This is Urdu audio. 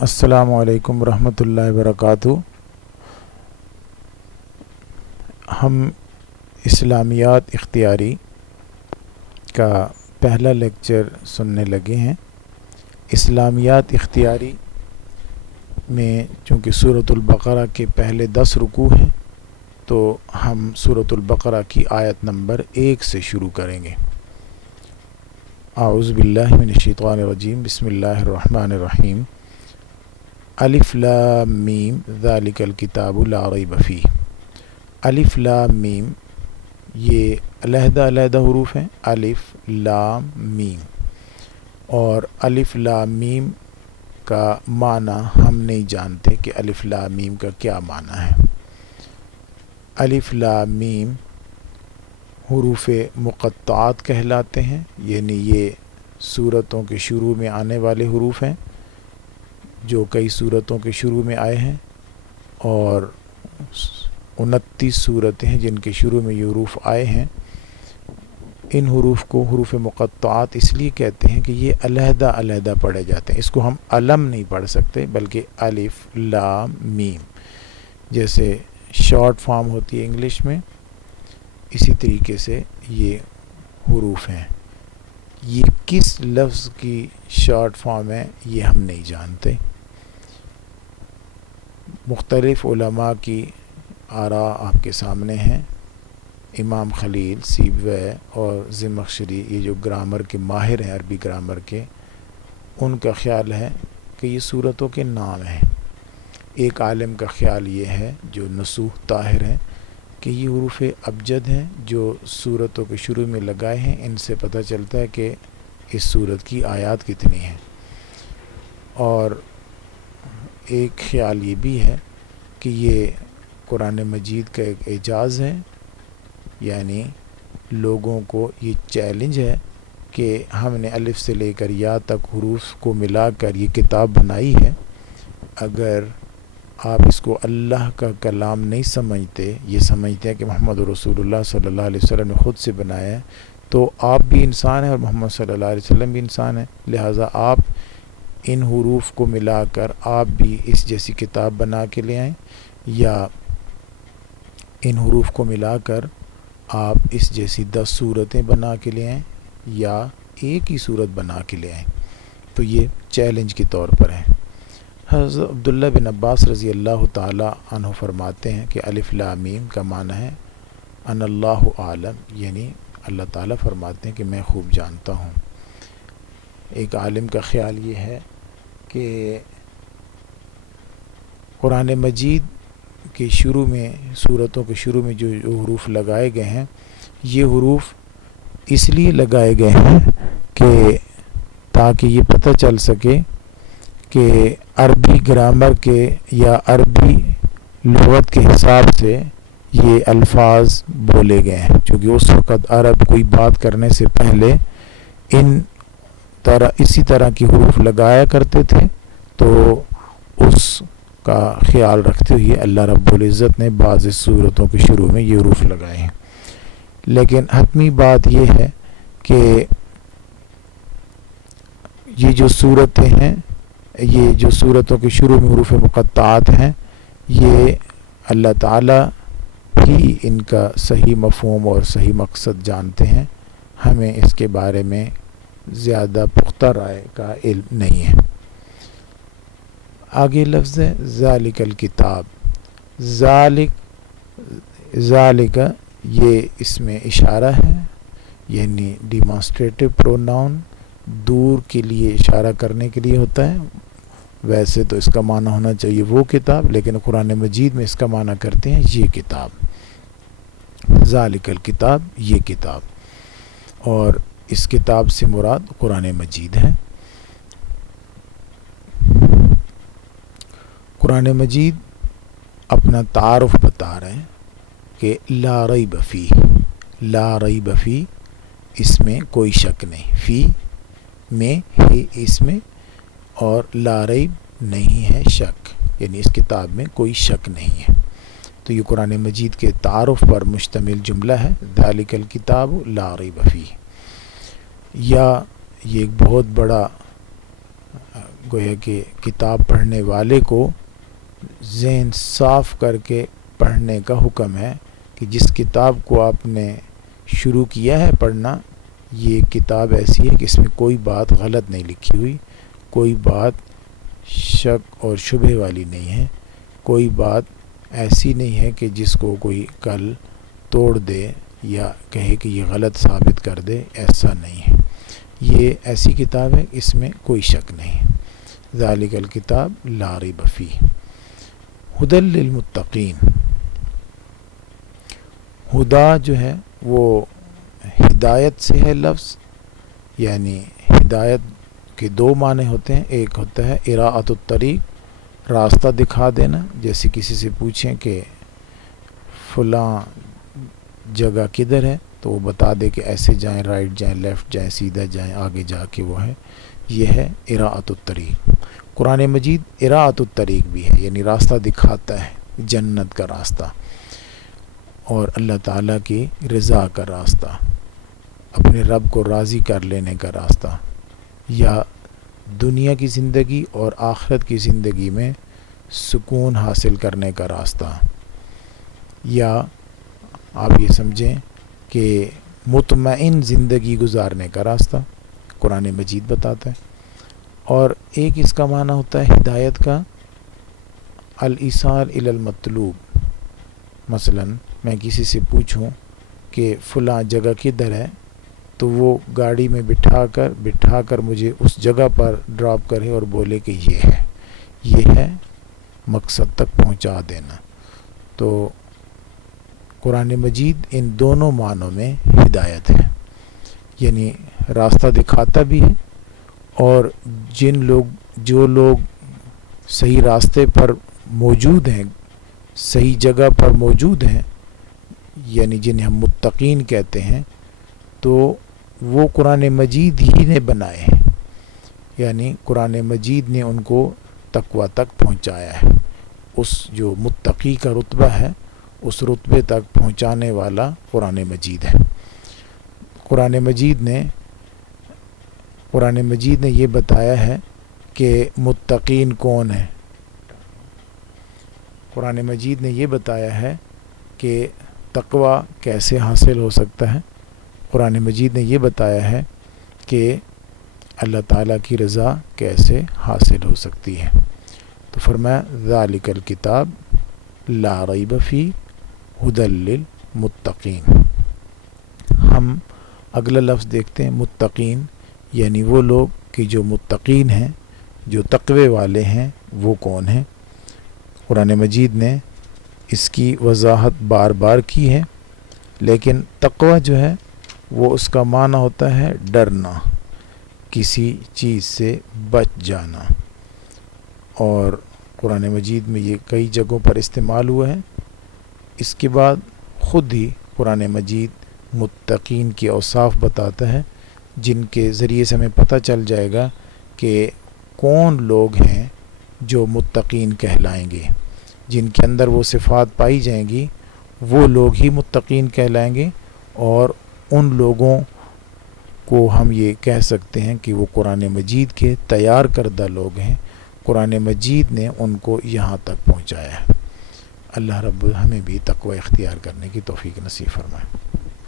السلام علیکم ورحمۃ اللہ وبرکاتہ۔ ہم اسلامیات اختیاری کا پہلا لیکچر سننے لگے ہیں۔ اسلامیات اختیاری میں چونکہ سورۃ البقرہ کے پہلے 10 رکوع ہیں تو ہم سورۃ البقرہ کی آیت نمبر 1 سے شروع کریں گے۔ اعوذ باللہ من الشیطان الرجیم، بسم اللہ الرحمن الرحیم۔ الف لام میم ذالک الکتاب لا ریب فیہ۔ الف لام میم یہ علیحدہ علیحدہ حروف ہیں، الف لام میم، اور الف لام میم کا معنی ہم نہیں جانتے کہ الف لام میم کا کیا معنی ہے۔ الف لام میم حروف مقطعات کہلاتے ہیں، یعنی یہ سورتوں کے شروع میں آنے والے حروف ہیں جو کئی سورتوں کے شروع میں آئے ہیں، اور 29 سورتیں ہیں جن کے شروع میں یہ حروف آئے ہیں۔ ان حروف کو حروف مقطعات اس لیے کہتے ہیں کہ یہ علیحدہ علیحدہ پڑھے جاتے ہیں۔ اس کو ہم علم نہیں پڑھ سکتے بلکہ الف لام میم، جیسے شارٹ فارم ہوتی ہے انگلش میں، اسی طریقے سے یہ حروف ہیں۔ یہ کس لفظ کی شارٹ فارم ہے یہ ہم نہیں جانتے۔ مختلف علماء کی آراء آپ کے سامنے ہیں۔ امام خلیل، سیبویہ اور زمخشری، یہ جو گرامر کے ماہر ہیں عربی گرامر کے، ان کا خیال ہے کہ یہ سورتوں کے نام ہیں۔ ایک عالم کا خیال یہ ہے جو نصوح طاہر ہیں کہ یہ حروف ابجد ہیں جو سورتوں کے شروع میں لگائے ہیں۔ ان سے پتہ چلتا ہے کہ اس سورت کی آیات کتنی ہیں۔ اور ایک خیال یہ بھی ہے کہ یہ قرآن مجید کا ایک اعجاز ہے، یعنی لوگوں کو یہ چیلنج ہے کہ ہم نے الف سے لے کر یا تک حروف کو ملا کر یہ کتاب بنائی ہے۔ اگر آپ اس کو اللہ کا کلام نہیں سمجھتے، یہ سمجھتے ہیں کہ محمد رسول اللہ صلی اللہ علیہ وسلم نے خود سے بنایا ہے، تو آپ بھی انسان ہیں اور محمد صلی اللہ علیہ وسلم بھی انسان ہیں، لہٰذا آپ ان حروف کو ملا کر آپ بھی اس جیسی کتاب بنا کے لے آئیں، یا ان حروف کو ملا کر آپ اس جیسی 10 صورتیں بنا کے لے آئیں، یا ایک ہی صورت بنا کے لے آئیں۔ تو یہ چیلنج کے طور پر ہے۔ حضرت عبداللہ بن عباس رضی اللہ تعالی عنہ فرماتے ہیں کہ الف لام میم کا معنی ہے ان اللہ عالم، یعنی اللہ تعالیٰ فرماتے ہیں کہ میں خوب جانتا ہوں۔ ایک عالم کا خیال یہ ہے کہ قرآن مجید کے شروع میں، سورتوں کے شروع میں جو حروف لگائے گئے ہیں، یہ حروف اس لیے لگائے گئے ہیں کہ تاکہ یہ پتہ چل سکے کہ عربی گرامر کے یا عربی لغت کے حساب سے یہ الفاظ بولے گئے ہیں، چونکہ اس وقت عرب کوئی بات کرنے سے پہلے اسی طرح کی حروف لگایا کرتے تھے، تو اس کا خیال رکھتے ہوئے اللہ رب العزت نے بعض سورتوں کے شروع میں یہ حروف لگائے ہیں۔ لیکن حتمی بات یہ ہے کہ یہ جو صورتیں ہیں، یہ جو صورتوں کے شروع میں حروف مقطعات ہیں، یہ اللہ تعالیٰ ہی ان کا صحیح مفہوم اور صحیح مقصد جانتے ہیں۔ ہمیں اس کے بارے میں زیادہ پختہ رائے کا علم نہیں ہے۔ آگے لفظ ہے ذالک الکتاب۔ ذالک یہ اس میں اشارہ ہے، یعنی ڈیمانسٹریٹو پروناؤن، دور کے لیے اشارہ کرنے کے لیے ہوتا ہے۔ ویسے تو اس کا معنی ہونا چاہیے وہ کتاب، لیکن قرآن مجید میں اس کا معنی کرتے ہیں یہ کتاب۔ ذالک الکتاب، یہ کتاب، اور اس کتاب سے مراد قرآن مجید ہے۔ قرآن مجید اپنا تعارف بتا رہے ہیں کہ لا ریب فیہ، لا ریب فیہ، اس میں کوئی شک نہیں، فی میں ہے اس میں، اور لا ریب نہیں ہے شک، یعنی اس کتاب میں کوئی شک نہیں ہے۔ تو یہ قرآن مجید کے تعارف پر مشتمل جملہ ہے، ذالک الکتاب لا ریب فیہ۔ یا یہ ایک بہت بڑا گویا کہ کتاب پڑھنے والے کو ذہن صاف کر کے پڑھنے کا حکم ہے کہ جس کتاب کو آپ نے شروع کیا ہے پڑھنا، یہ کتاب ایسی ہے کہ اس میں کوئی بات غلط نہیں لکھی ہوئی، کوئی بات شک اور شبہ والی نہیں ہے، کوئی بات ایسی نہیں ہے کہ جس کو کوئی کل توڑ دے یا کہے کہ یہ غلط ثابت کر دے، ایسا نہیں ہے۔ یہ ایسی کتاب ہے، اس میں کوئی شک نہیں۔ ذالک الکتاب لا ریب فیہ ھدی للمتقین۔ ہدا جو ہے وہ ہدایت سے ہے لفظ، یعنی ہدایت کے دو معنی ہوتے ہیں، ایک ہوتا ہے اراءۃ الطریق، راستہ دکھا دینا، جیسے کسی سے پوچھیں کہ فلاں جگہ کدھر ہے تو وہ بتا دے کہ ایسے جائیں، رائٹ جائیں، لیفٹ جائیں، سیدھا جائیں، آگے جا کے وہ ہے، یہ ہے اراءۃ الطریق۔ قرآن مجید اراءۃ الطریق بھی ہے، یعنی راستہ دکھاتا ہے، جنت کا راستہ اور اللہ تعالیٰ کی رضا کا راستہ، اپنے رب کو راضی کر لینے کا راستہ، یا دنیا کی زندگی اور آخرت کی زندگی میں سکون حاصل کرنے کا راستہ، یا آپ یہ سمجھیں کہ مطمئن زندگی گزارنے کا راستہ قرآن مجید بتاتا ہے۔ اور ایک اس کا معنی ہوتا ہے ہدایت کا الایصال الی المطلوب۔ مثلا میں کسی سے پوچھوں کہ فلاں جگہ کدھر ہے تو وہ گاڑی میں بٹھا کر مجھے اس جگہ پر ڈراپ کرے اور بولے کہ یہ ہے مقصد تک پہنچا دینا۔ تو قرآن مجید ان دونوں معنوں میں ہدایت ہے، یعنی راستہ دکھاتا بھی ہے، اور جو لوگ صحیح راستے پر موجود ہیں، صحیح جگہ پر موجود ہیں، یعنی جنہیں ہم متقین کہتے ہیں، تو وہ قرآن مجید ہی نے بنائے ہیں، یعنی قرآن مجید نے ان کو تقویٰ تک پہنچایا ہے۔ اس جو متقی کا رتبہ ہے، اس رتبے تک پہنچانے والا قرآن مجید ہے۔ قرآن مجید نے یہ بتایا ہے کہ متقین کون ہیں۔ قرآن مجید نے یہ بتایا ہے کہ تقویٰ کیسے حاصل ہو سکتا ہے۔ قرآن مجید نے یہ بتایا ہے کہ اللہ تعالیٰ کی رضا کیسے حاصل ہو سکتی ہے۔ تو فرمایا ذالک الکتاب لا ریب فیہ ھدی للمتقین۔ ہم اگلا لفظ دیکھتے ہیں، متقین، یعنی وہ لوگ کہ جو متقین ہیں، جو تقوی والے ہیں، وہ کون ہیں۔ قرآن مجید نے اس کی وضاحت بار بار کی ہے، لیکن تقوی جو ہے وہ اس کا معنی ہوتا ہے ڈرنا، کسی چیز سے بچ جانا، اور قرآن مجید میں یہ کئی جگہوں پر استعمال ہوا ہے۔ اس کے بعد خود ہی قرآن مجید متقین کے اوصاف بتاتا ہے، جن کے ذریعے سے ہمیں پتہ چل جائے گا کہ کون لوگ ہیں جو متقین کہلائیں گے، جن کے اندر وہ صفات پائی جائیں گی، وہ لوگ ہی متقین کہلائیں گے، اور ان لوگوں کو ہم یہ کہہ سکتے ہیں کہ وہ قرآن مجید کے تیار کردہ لوگ ہیں۔ قرآن مجید نے ان کو یہاں تک پہنچایا ہے۔ اللہ رب ہمیں بھی تقوی اختیار کرنے کی توفیق نصیب فرمائے۔